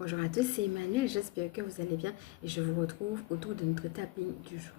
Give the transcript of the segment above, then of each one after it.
Bonjour à tous, c'est Emmanuel, j'espère que vous allez bien et je vous retrouve autour de notre tapping du jour.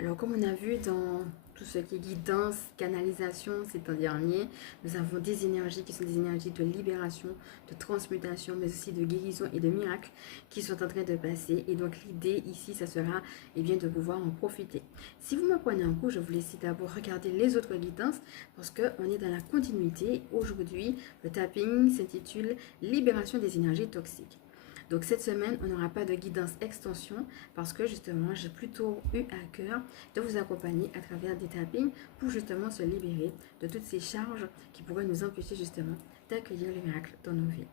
Alors comme on a vu dans tout ce qui est guidance, canalisation ces temps derniers, nous avons des énergies qui sont des énergies de libération, de transmutation, mais aussi de guérison et de miracles qui sont en train de passer. Et donc l'idée ici, ça sera bien, de pouvoir en profiter. Si vous me prenez en cours, je vous laisse d'abord regarder les autres guidances parce qu'on est dans la continuité. Aujourd'hui, le tapping s'intitule Libération des énergies toxiques. Donc cette semaine, on n'aura pas de guidance extension parce que justement, j'ai plutôt eu à cœur de vous accompagner à travers des tappings pour justement se libérer de toutes ces charges qui pourraient nous empêcher justement d'accueillir les miracles dans nos vies.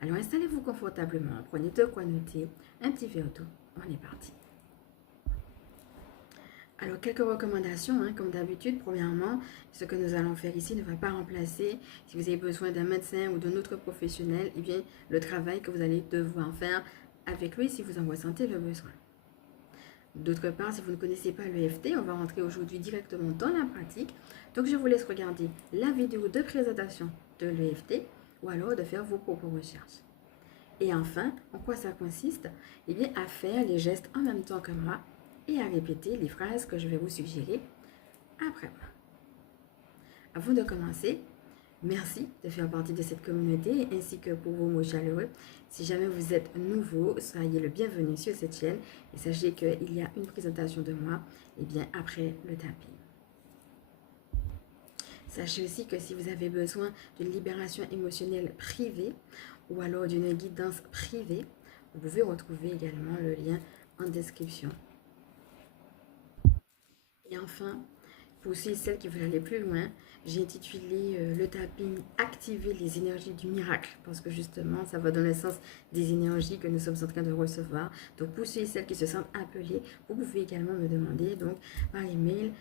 Alors installez-vous confortablement, prenez de quoi noter, un petit verre d'eau, on est parti. Alors, quelques recommandations, comme d'habitude. Premièrement, ce que nous allons faire ici ne va pas remplacer, si vous avez besoin d'un médecin ou d'un autre professionnel, le travail que vous allez devoir faire avec lui si vous en ressentez le besoin. D'autre part, si vous ne connaissez pas l'EFT, on va rentrer aujourd'hui directement dans la pratique. Donc, je vous laisse regarder la vidéo de présentation de l'EFT ou alors de faire vos propres recherches. Et enfin, en quoi ça consiste? À faire les gestes en même temps que moi et à répéter les phrases que je vais vous suggérer après moi. Avant de commencer, merci de faire partie de cette communauté ainsi que pour vos mots chaleureux. Si jamais vous êtes nouveau, soyez le bienvenu sur cette chaîne et sachez qu'il y a une présentation de moi après le tapping. Sachez aussi que si vous avez besoin d'une libération émotionnelle privée ou alors d'une guidance privée, vous pouvez retrouver également le lien en description. Et enfin, pour ceux et celles qui veulent aller plus loin, j'ai intitulé le tapping Activer les énergies du miracle parce que justement, ça va dans le sens des énergies que nous sommes en train de recevoir. Donc, pour ceux et celles qui se sentent appelés, vous pouvez également me demander donc par email,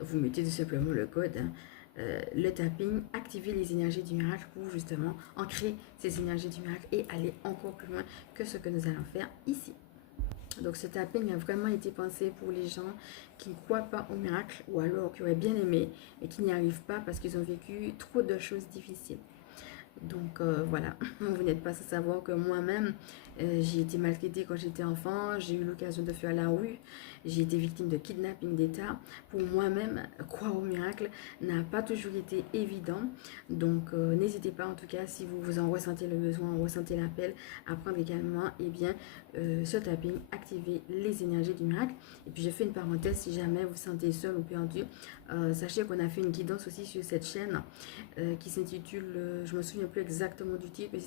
vous mettez tout simplement le code. Le tapping, activer les énergies du miracle pour justement ancrer ces énergies du miracle et aller encore plus loin que ce que nous allons faire ici. Donc ce tapping a vraiment été pensé pour les gens qui ne croient pas au miracle ou alors qui auraient bien aimé mais qui n'y arrivent pas parce qu'ils ont vécu trop de choses difficiles. Donc voilà, vous n'êtes pas sans savoir que moi-même, j'ai été maltraitée quand j'étais enfant, j'ai eu l'occasion de faire la rue, j'ai été victime de kidnapping d'État. Pour moi-même, croire au miracle n'a pas toujours été évident. Donc n'hésitez pas en tout cas, si vous vous en ressentez le besoin, ressentez l'appel, à prendre également ce tapping, activer les énergies du miracle. Et puis je fais une parenthèse, si jamais vous sentez seul ou perdu, sachez qu'on a fait une guidance aussi sur cette chaîne qui s'intitule, je me souviens plus exactement du titre, mais